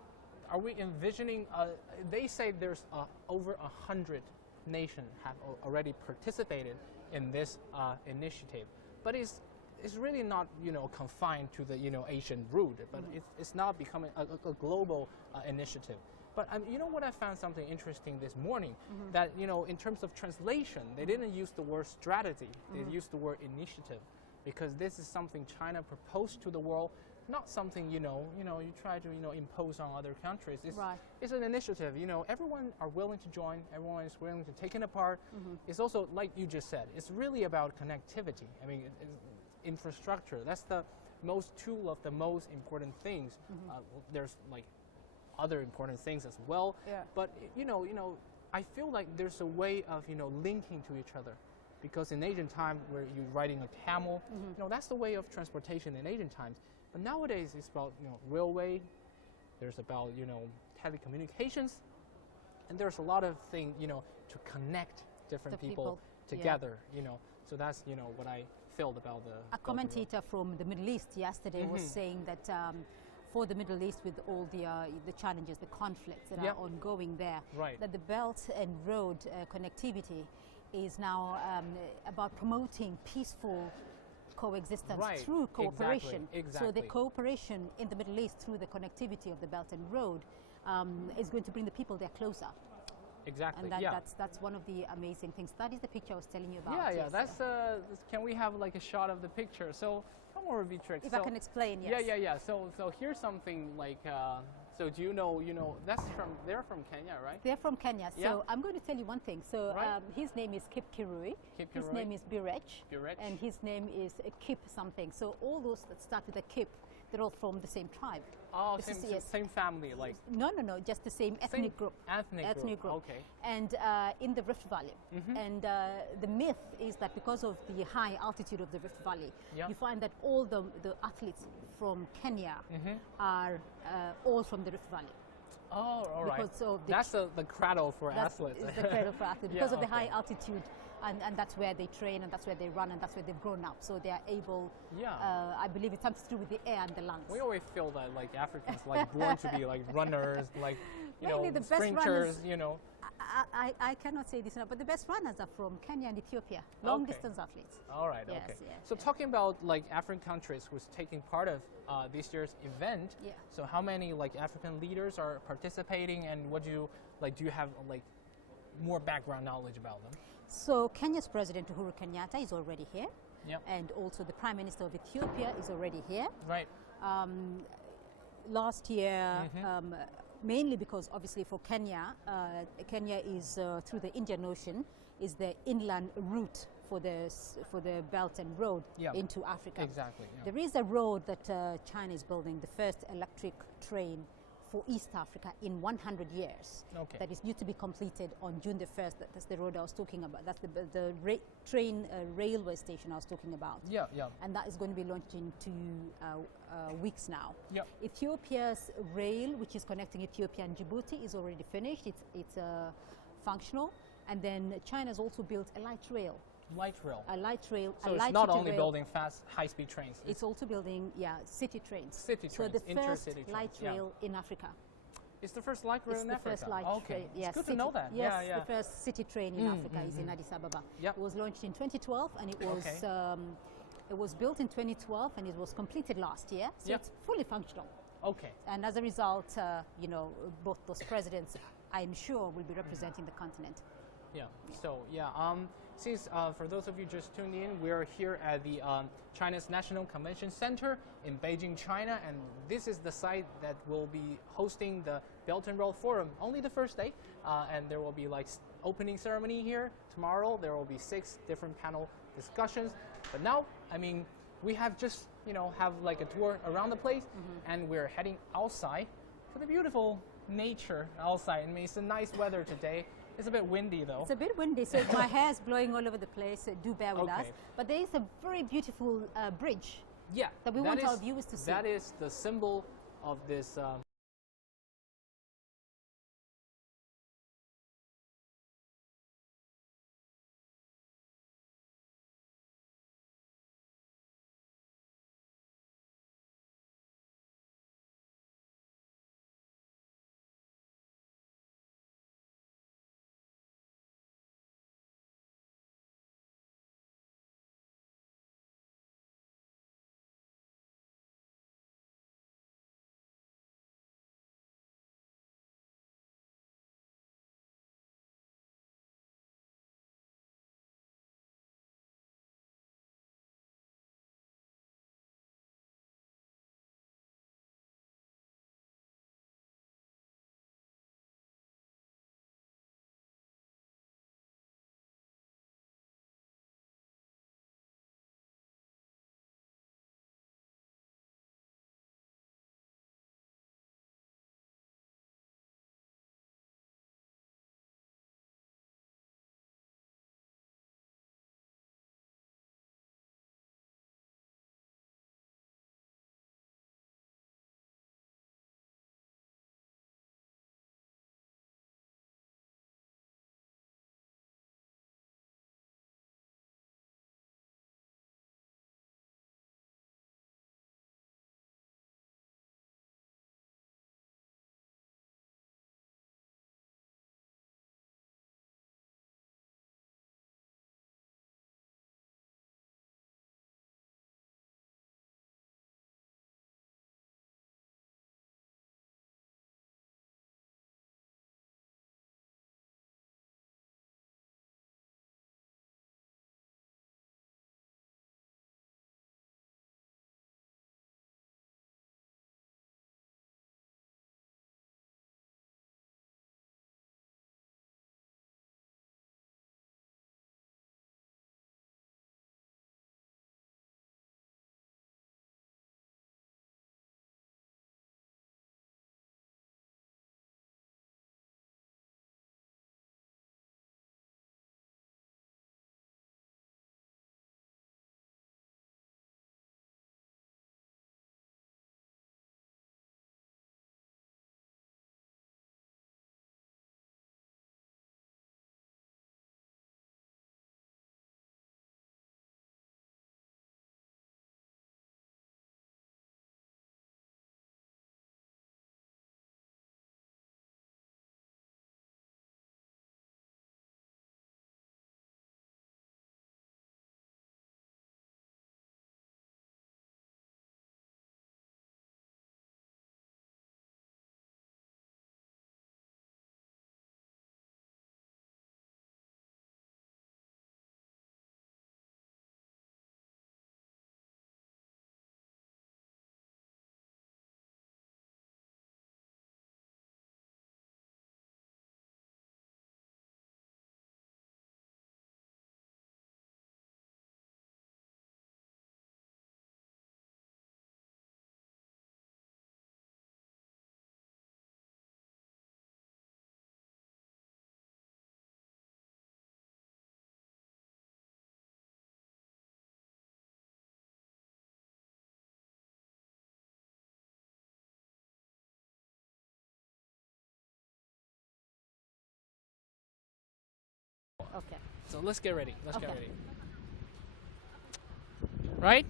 are we envisioning, they say there's over 100 nations have already participated in this initiative, but it's really not confined to the Asian route, but it's now becoming a global initiative. But you know what, I found something interesting this morning, that in terms of translation, they didn't use the word strategy, they used the word initiative, because this is something China proposed to the world, not something you try to impose on other countries. It's, Right. it's an initiative. Everyone are willing to join. Everyone is willing to take it apart. It's also, like you just said, it's really about connectivity. I mean, infrastructure. That's the two of the most important things. There's other important things as well. Yeah. But I feel like there's a way of linking to each other, because in ancient time where you're riding a camel, that's the way of transportation in ancient times. But nowadays it's about railway. There's about telecommunications, and there's a lot of things to connect different The people people, yeah. together. So that's what I felt about the A Belt and Road. commentator from the Middle East yesterday was saying that for the Middle East, with all the challenges, the conflicts that Yep. are ongoing there, Right. that the Belt and Road connectivity is now about promoting peaceful coexistence Right. through cooperation. Exactly. So the Exactly. cooperation in the Middle East through the connectivity of the Belt and Road is going to bring the people there closer. Exactly. And yeah. that's one of the amazing things. That is the picture I was telling you about. Yeah, yes. that's. Can we have a shot of the picture? So come over, Beatrix. If I can explain, yes. Yeah. So here's something So do you know? They're from Kenya, right? They're from Kenya. So Yeah. I'm going to tell you one thing. So Right. his name is Kip Kirui. Kip His Kirui. name is Birech. Birech. And his name is Kip something. So all those that start with a Kip, they're all from the same tribe. Oh, This is- same, yes. same family, No, just the same ethnic group. Ethnic group. Okay. And in the Rift Valley. And the myth is that because of the high altitude of the Rift Valley, Yeah. you find that all the athletes from Kenya are all from the Rift Valley. Oh, all right. Because of the That's the cradle for athletes. It's the cradle for athletes Yeah, because of the high okay. altitude, and that's where they train, and that's where they run, and that's where they've grown up. So they are able. Yeah. I believe it's something to do with the air and the lungs. We always feel that Africans born to be runners, Mainly the best sprinters, runners- I cannot say this now, but the best runners are from Kenya and Ethiopia, long Okay. distance athletes. All right. Yes, okay. yes, So yes. talking about African countries who's taking part of this year's event. Yeah. So how many African leaders are participating, and what do you do you have more background knowledge about them? So Kenya's President Uhuru Kenyatta is already here, Yep. and also the Prime Minister of Ethiopia is already here. Right. Last year, mainly because obviously for Kenya, Kenya is through the Indian Ocean, is the inland route for the Belt and Road Yeah. into Africa. Exactly. Yeah. There is a road that China is building, the first electric train for East Africa in 100 years. Okay. That is due to be completed on June the 1st. That's the road I was talking about. That's the train railway station I was talking about. Yeah. Yeah. And that is going to be launched in 2 weeks now. Yep. Ethiopia's rail, which is connecting Ethiopia and Djibouti, is already finished. It's functional. And then China's also built a light rail. Light rail. A light rail. So a it's light not city only rail. building fast, high-speed trains. It's also building, city trains. City So trains, the first intercity trains, light yeah. rail in Africa. It's the first light rail It's in the Africa. first light Okay. train. Yes, It's good city, to know that. Yes, Yeah. the first city train in Africa is in Addis Ababa. Yep. It was launched in 2012, and it was Okay. it was built in 2012, and it was completed last year. So Yep. it's fully functional. Okay. And as a result, you know, both those presidents, I'm sure, will be representing the continent. Yeah. So yeah. Since for those of you just tuned in, we're here at the China's National Convention Center in Beijing, China, and this is the site that will be hosting the Belt and Road Forum. Only the first day, and there will be like opening ceremony here tomorrow. There will be 6 different panel discussions. But now, I mean, we have just have like a tour around the place, and we're heading outside for the beautiful nature outside. I mean, it's a nice weather today. It's a bit windy though. It's a bit windy, so my hair is blowing all over the place. So do bear with us. Okay. But there is a very beautiful bridge Yeah. that we want our viewers to see. That is the symbol of this. Okay. So let's get ready. Let's get Okay. ready. Right?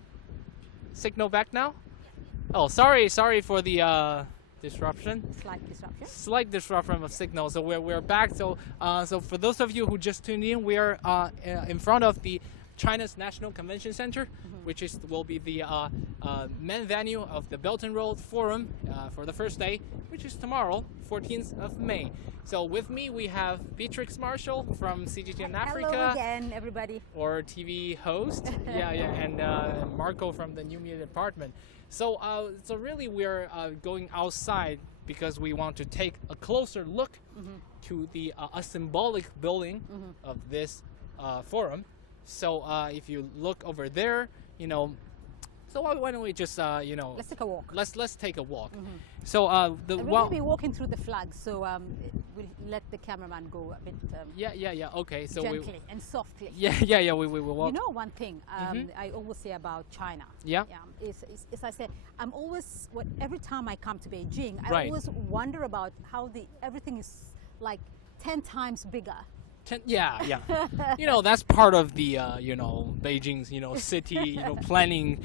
Signal back now? Oh, sorry for the disruption. Slight disruption. Slight disruption of signal. So we're back. So for those of you who just tuned in, we are in front of the China's National Convention Center, which will be the main venue of the Belt and Road Forum for the first day, which is tomorrow, 14th of May. So with me we have Beatrix Marshall from CGTN Africa. Hello again, everybody. Or TV host, and Marco from the new media department. So really we're going outside because we want to take a closer look to the a symbolic building of this forum. So if you look over there, so why don't we just Let's take a walk. Let's take a walk. So We're going to be walking through the flags, so we'll let the cameraman go a bit okay. So gently and softly. we will walk. You know one thing I always say about China. Is I say I'm always every time I come to Beijing, I always wonder about how everything is like 10 times bigger. That's part of the Beijing's city planning.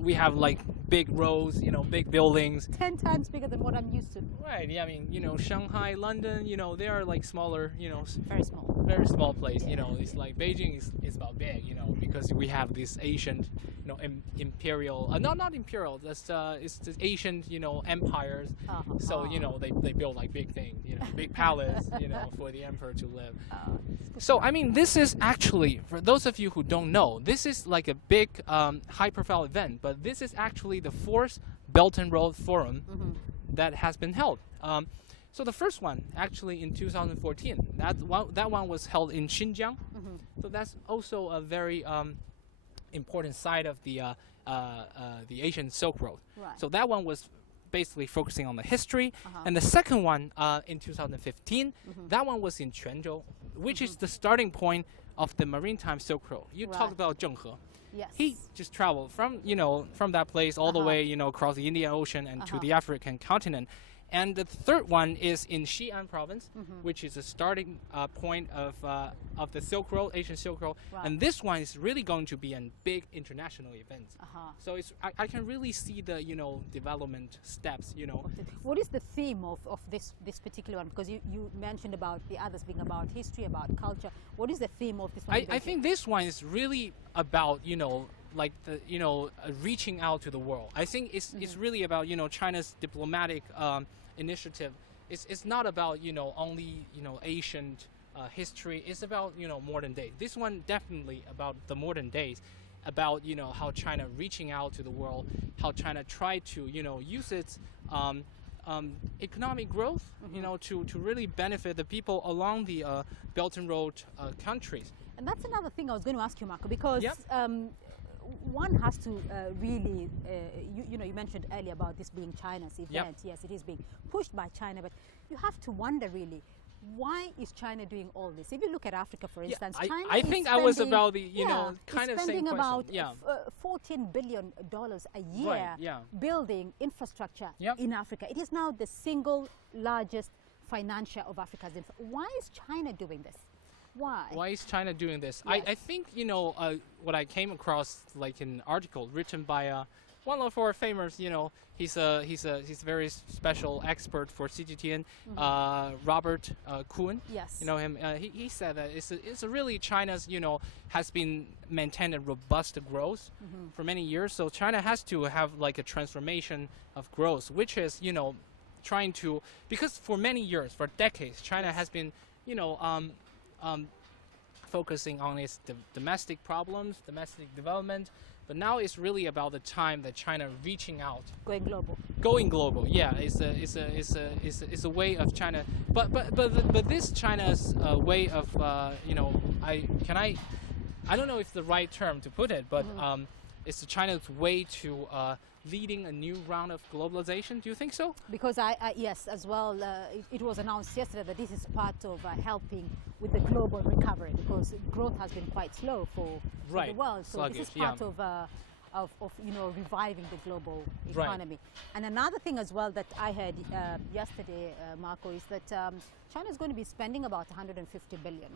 We have like big roads, big buildings. 10 times bigger than what I'm used to. Right. Yeah. I mean, Shanghai, London, they are like smaller. Very small place. It's like Beijing is about big. Because we have this ancient, imperial. Not imperial. That's it's the ancient, empires. So they build like big things. Big palace. For the emperor to live. So I mean, this is actually, for those of you who don't know, this is like a big high-profile event, but this is actually the 4th Belt and Road Forum that has been held. So the first one, actually in 2014, that one was held in Xinjiang. So that's also a very important side of the Asian Silk Road. Right. So that one was basically focusing on the history. And the second one in 2015, that one was in Quanzhou, which is the starting point of the maritime Silk Road. You talked about Zheng He. Yes. He just traveled from that place all the way across the Indian Ocean and to the African continent. And the third one is in Xi'an province, which is the starting point of the Silk Road, Asian Silk Road. Right. And this one is really going to be a big international event. So I can really see the development steps. What is the theme of this particular one? Because you mentioned about the others being about history, about culture. What is the theme of this one? I think this one is really about like the reaching out to the world. I think it's really about China's diplomatic initiative. It's not about only ancient history. It's about modern day. This one definitely about the modern days, about how China reaching out to the world, how China tried to use its economic growth to really benefit the people along the Belt and Road countries. And that's another thing I was going to ask you, Marco, because one has to really, you mentioned earlier about this being China's event. Yes, it is being pushed by China, but you have to wonder really, why is China doing all this? If you look at Africa, for instance, China I think I was about the kind of same spending about question. $14 billion a year building infrastructure in Africa. It is now the single largest financier of Africa's Why is China doing this? Why is China doing this? Yes. I think what I came across like an article written by one of our famous he's a very special expert for CGTN, Robert Kuhn. Yes. You know him. He said that it's a really China's has been maintained a robust growth for many years. So China has to have like a transformation of growth, which is trying to, because for many years, for decades, China has been focusing on its domestic problems, domestic development, but now it's really about the time that China reaching out, going global. Going global, yeah, it's a way of China, but this China's way of I don't know if the right term to put it, but it's China's way to leading a new round of globalization. Do you think so? Because yes, as well, it was announced yesterday that this is part of helping with the global recovery, because growth has been quite slow for the world. So sluggish, this is part of reviving the global economy. And another thing as well that I heard yesterday, Marco, is that China is going to be spending about $150 billion.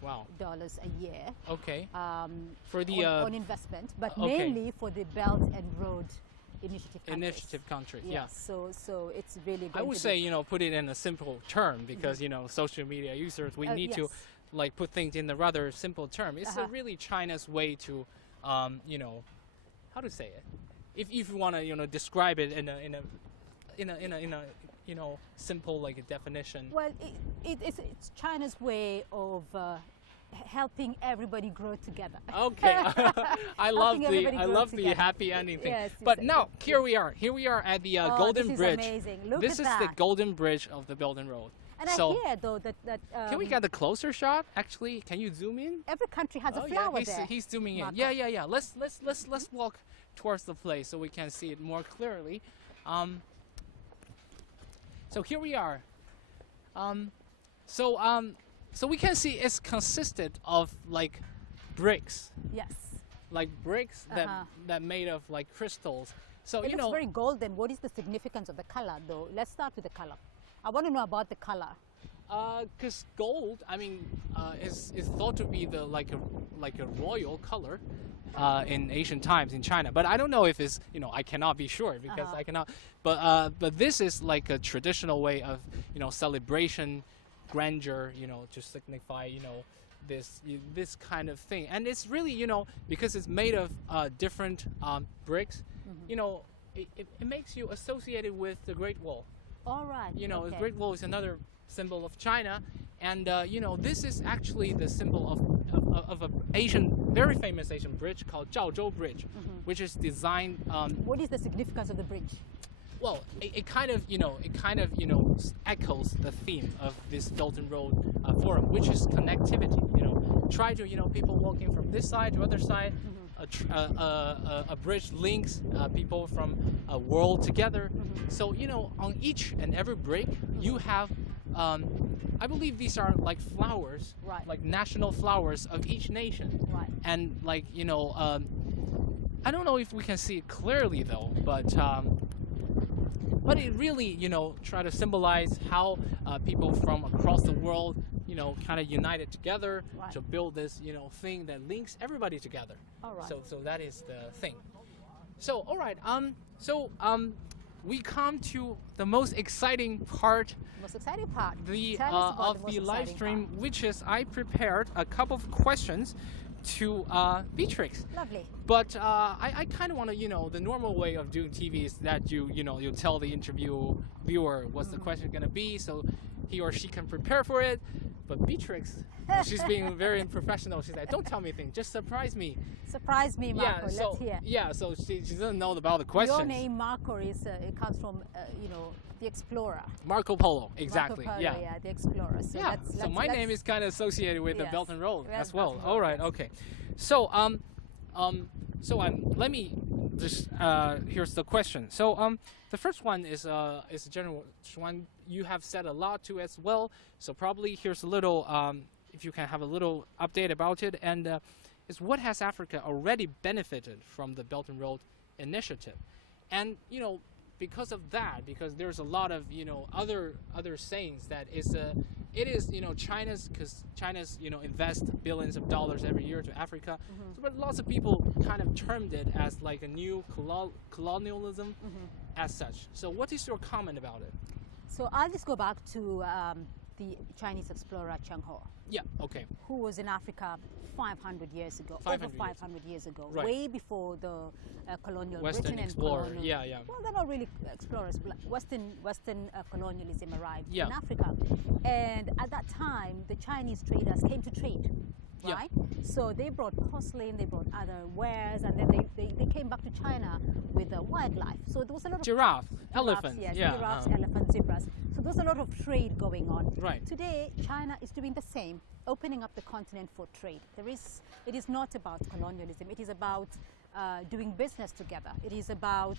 Wow. Dollars a year. Okay. For the on investment, but mainly for the Belt and Road Initiative countries. Yeah. So it's really. I would say put it in a simple term, because social media users, we need to like put things in a rather simple term, it's really China's way to, you know, how to say it? If you want to, you know, describe it in a you know, simple like a definition. Well, it's China's way of helping everybody grow together. Okay, I love everybody the grow together. happy ending thing. Yes, but exactly. now here we are at the Golden this is Bridge. amazing. Look This at is the that. Golden Bridge of the Belt and Road. And so I hear though that can we get a closer shot? Actually, can you zoom in? every country has a Oh flower yeah, there. he's zooming in. Marco. Yeah. Let's walk towards the place so we can see it more clearly. So here we are. So we can see it's consisted of like bricks, Yes. like bricks that made of like crystals. So It you looks know, very golden. What is the significance of the color though? Let's start with the color. I want to know about the color. because gold, I mean, is thought to be the like a royal color in ancient times in China. But I don't know if it's, you know, I cannot be sure because I cannot. But this is like a traditional way of, you know, celebration, grandeur, you know, to signify, you know, this kind of thing. And it's really, you know, because it's made of different bricks, you know, it makes you associated with the Great Wall. All right. You know, okay. the Great Wall is another symbol of China, and you know, this is actually the symbol of an Asian, very famous Asian bridge called Zhaozhou Bridge, which is designed. What is the significance of the bridge? Well, it kind of, you know, echoes the theme of this Belt and Road Forum, which is connectivity. You know, try to, you know, people walking from this side to other side. A bridge links people from a world together. So, you know, on each and every brick, you have, I believe these are like flowers, Right. like national flowers of each nation. Right. And like, you know, I don't know if we can see it clearly though, but it really, you know, try to symbolize how people from across the world, you know, kind of united together Right. to build this, you know, thing that links everybody together. All right. So that is the thing. So all right, we come to the most exciting part Most exciting part. the Tell us about of most the live exciting stream, part. which is I prepared a couple of questions to Beatrix. Lovely. But I kind of want to, you know, the normal way of doing TV is that you tell the viewer what's the question going to be, so he or she can prepare for it. But Beatrix, she's being very unprofessional. She's like, don't tell me things, just surprise me. Surprise me, Marco. Let's hear. Yeah, so she doesn't know about the questions. Your name, Marco, is it comes from you know, the explorer. Marco Polo, exactly. Marco Polo, yeah. the explorer. So Yeah, let's, so my name is kind of associated with the Yes, Belt and Road yes, as well. Belt and All Road, right, yes. okay. So let me just here's the question. So the first one is a general one. You have said a lot to as well. So probably here's a little if you can have a little update about it, and is what has Africa already benefited from the Belt and Road initiative? And you know, because of that, because there's a lot of, you know, other sayings that it is, you know, China's, because China's, you know, invest billions of dollars every year to Africa, so, but lots of people kind of termed it as like a new colonialism as such. So what is your comment about it? So I'll just go back to the Chinese explorer Cheng Ho, Yeah, okay. who was in Africa 500 years ago, 500 over years 500 years ago, Right. way before the colonial Western Britain and explorer, colonial. yeah. Well, they're not really explorers. But Western colonialism arrived Yeah. in Africa, and at that time, the Chinese traders came to trade. Yeah. Right, so they brought porcelain, they brought other wares, and then they came back to China with wildlife. So there was a lot of Giraffe, giraffes, elephant, yes, yeah. giraffes, elephants, zebras. So there's a lot of trade going on. Right. Today, China is doing the same, opening up the continent for trade. It is not about colonialism. It is about doing business together. It is about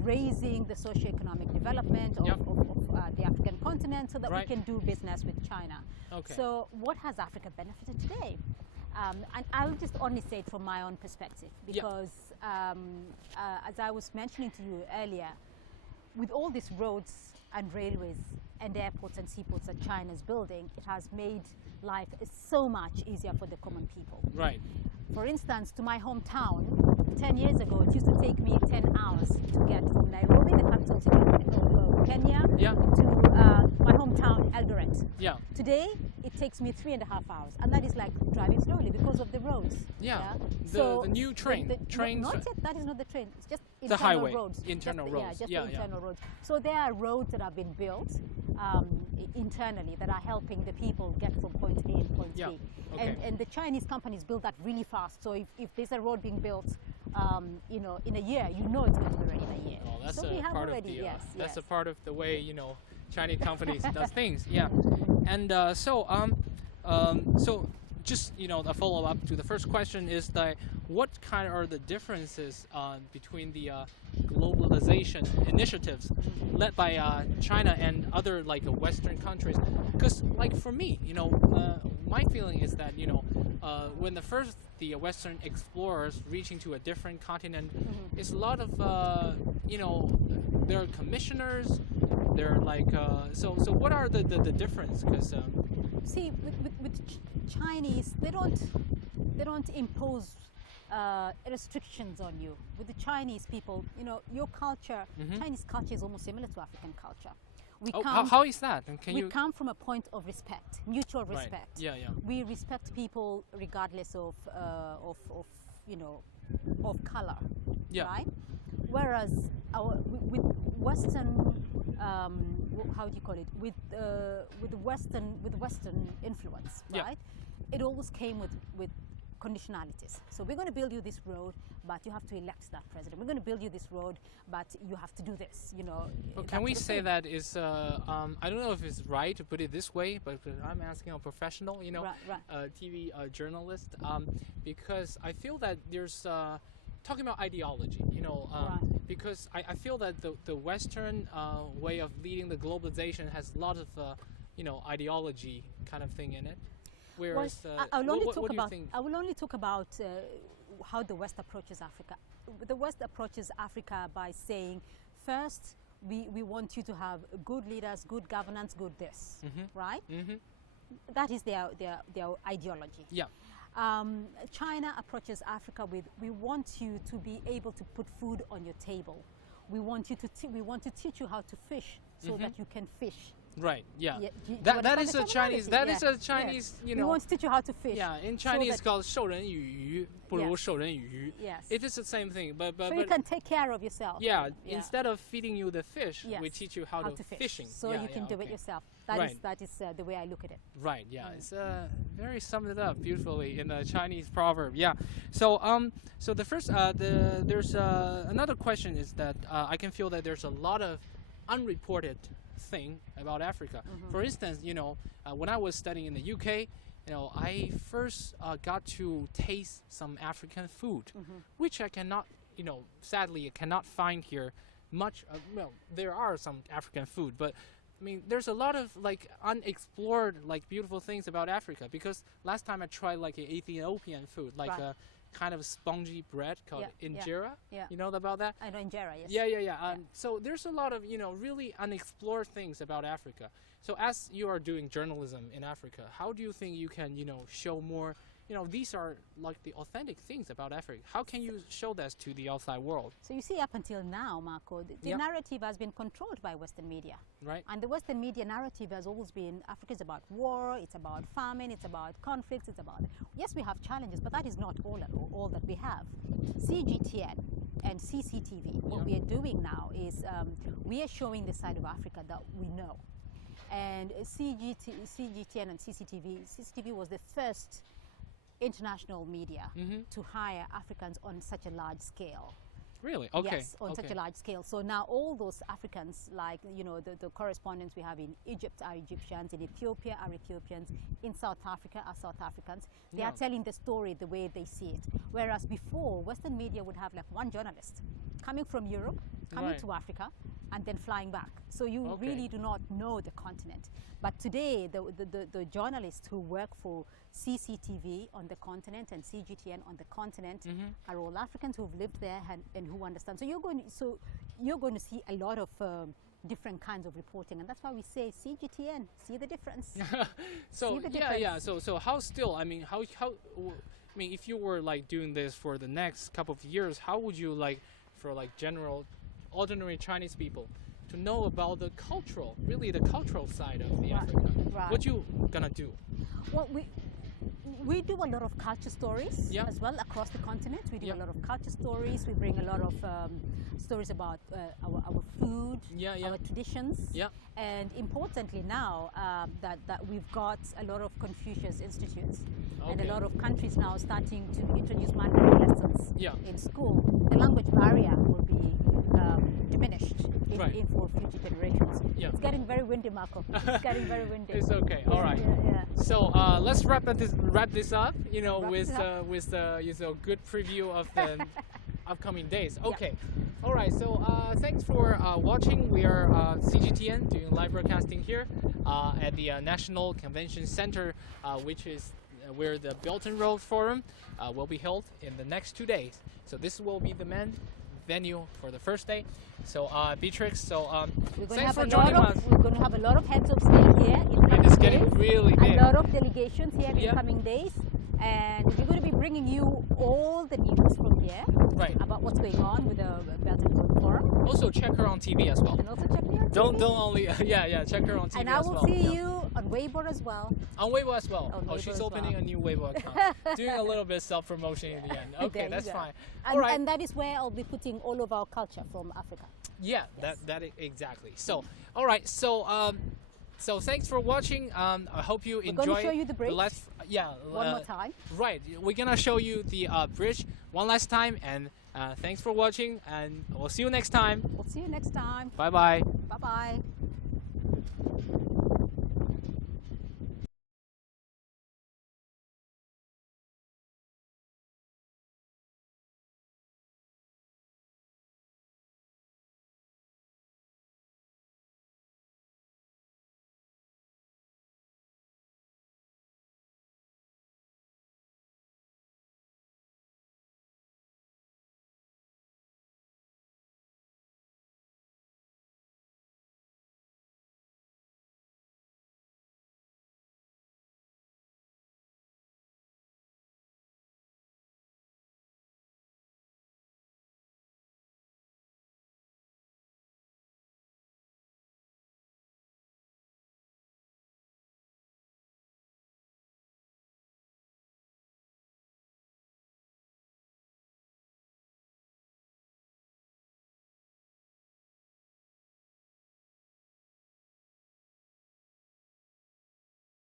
raising the socio-economic development of, Yep. of the African continent so that Right. we can do business with China. Okay. So what has Africa benefited today? And I'll just only say it from my own perspective, Yeah. because as I was mentioning to you earlier, with all these roads and railways and airports and seaports that China is building, it has made life so much easier for the common people. Right. For instance, to my hometown, 10 years ago, it used to take me 10 hours to get from Nairobi, the capital city of Kenya, Yeah. to my hometown, Eldoret. Yeah. Today, it takes me 3.5 hours, and that is like driving slowly because of the roads. Yeah. So The new train. Trains. Not yet. That is not the train. It's just The internal highway, roads. internal just, roads. Yeah, just Yeah, the yeah. internal roads. So there are roads that have been built internally that are helping the people get from point A and point Yeah, B. okay. And the Chinese companies build that really fast. So if there's a road being built, you know, in a year, you know it's going to be ready in a year. Oh, that's so we a have part already, of the. yes, That's yes. a part of the way Chinese companies does things. Yeah, and so just a follow up to the first question is that what kind are the differences between the globalization initiatives led by China and other like Western countries? Because like for me, my feeling is that when the Western explorers reaching to a different continent, it's a lot of there are commissioners. They're like so what are the difference? Because See, with Chinese, they don't impose restrictions on you. With the Chinese people, your culture, Chinese culture is almost similar to African culture. We how is that? And can we you? come from a point of respect, mutual Right. respect. Yeah, yeah. We respect people regardless of color, Yeah. right? Whereas with Western, how do you call it? With Western influence, Yeah. right? It always came with conditionalities. So we're going to build you this road, but you have to elect that president. We're going to build you this road, but you have to do this. Well, that can we sort of say thing. that is I don't know if it's right to put it this way, but I'm asking a professional, Right. TV journalist, because I feel that there's talking about ideology, Right. because I feel that the Western way of leading the globalization has a lot of ideology kind of thing in it. Whereas, I will only what talk do you about. think? I will only talk about how the West approaches Africa. The West approaches Africa by saying, first, we want you to have good leaders, good governance, good this, right? That is their ideology. Yeah. China approaches Africa with, we want you to be able to put food on your table. We want you to we want to teach you how to fish so that you can fish. Right. Yeah. Yeah, do you That understand is the a Chinese. terminology? That is Yeah, a Chinese. We want to teach you how to fish. Yeah. In so Chinese, that- it's called 授人以渔，不如 Yes. 授人以渔。 Yes. It is the same thing, but so you can take care of yourself. yeah. Instead of feeding you the fish, we Yes, teach you how to fish. fishing. So Yeah, you can yeah, do okay. it yourself. Right. That is the way I look at it. Right. Yeah. It's very summed it up beautifully in a Chinese proverb. Yeah. So so the first there's another question is that I can feel that there's a lot of unreported thing about Africa. For instance, when I was studying in the UK, I first got to taste some African food, which I cannot, sadly, I cannot find here much. Well, there are some African food, but I mean, there's a lot of like unexplored, like beautiful things about Africa. Because last time I tried like an Ethiopian food, like Right. a kind of spongy bread called Yeah, yeah, injera. yeah. You know about that? I know injera, yes. Yeah. So there's a lot of really unexplored things about Africa. So as you are doing journalism in Africa, how do you think you can show more? These are like the authentic things about Africa. How can you show this to the outside world, So you see, up until now, Marco, the Yeah. narrative has been controlled by Western media. right? And the Western media narrative has always been Africa is about war, it's about famine, it's about conflicts, it's about. Yes, we have challenges, but that is not all that we have. CGTN and CCTV, what we are doing now is we are showing the side of Africa that we know. And CGTN and CCTV was the first international media to hire Africans on such a large scale. Really? Okay. Yes, on such okay. a large scale. So now all those Africans, like the correspondents we have in Egypt are Egyptians, in Ethiopia are Ethiopians, in South Africa are South Africans. They Yeah. are telling the story the way they see it. Whereas before, Western media would have like one journalist coming from Europe, coming Right. to Africa, and then flying back. So you Okay. really do not know the continent. But today, the journalists who work for CCTV on the continent and CGTN on the continent are all Africans who've lived there and who understand. So you're going to see a lot of different kinds of reporting, and that's why we say CGTN. See the difference. So See the yeah. difference? So how still? I mean, how? I mean, if you were like doing this for the next couple of years, how would you like for like general, ordinary Chinese people? to know about the cultural, really the cultural side of the Africa. right. What you gonna do? Well, we do a lot of culture stories Yeah. as well across the continent. We do Yeah. a lot of culture stories. We bring a lot of stories about our food, Yeah, yeah. our traditions, Yeah. and importantly now that we've got a lot of Confucius institutes and a Okay. lot of countries now starting to introduce Mandarin lessons Yeah. in school. The language barrier will be diminished Right. for future generations. Yeah. It's getting very windy, Marco. It's getting very windy. It's okay. All right. Yeah, yeah. So let's wrap this up. You know, Wrap with it up. with good preview of the upcoming days. Yeah. Okay. All right. So thanks for watching. We are CGTN doing live broadcasting here at the National Convention Center, which is where the Belt and Road Forum will be held in the next 2 days. So this will be the main venue for the first day. So Beatrix, so We're going to thanks have for a joining lot us. of, we're going to have a lot of heads of state here in And coming it's getting days. really big. A lot of delegations here Yeah. in coming days, and we're going to be bringing you all the news from here Right. about what's going on with the Belt and Road Forum, Also check her on TV as well. and also check me on Don't TV. only yeah check her on TV And I as will well. see Yeah. you on Weibo as well. On Weibo as well. On Oh, Weibo she's as opening well. a new Weibo account. Doing a little bit self promotion in the end. There Okay, you that's go. fine. And, All right. and that is where I'll be putting all of our culture from Africa. Yeah, Yes. exactly. So, all right. So thanks for watching. I hope you We're enjoy. going to show you the bridge yeah. one more time. Right. We're gonna show you the bridge one last time, and thanks for watching, and we'll see you next time. We'll see you next time. Bye bye. Bye bye.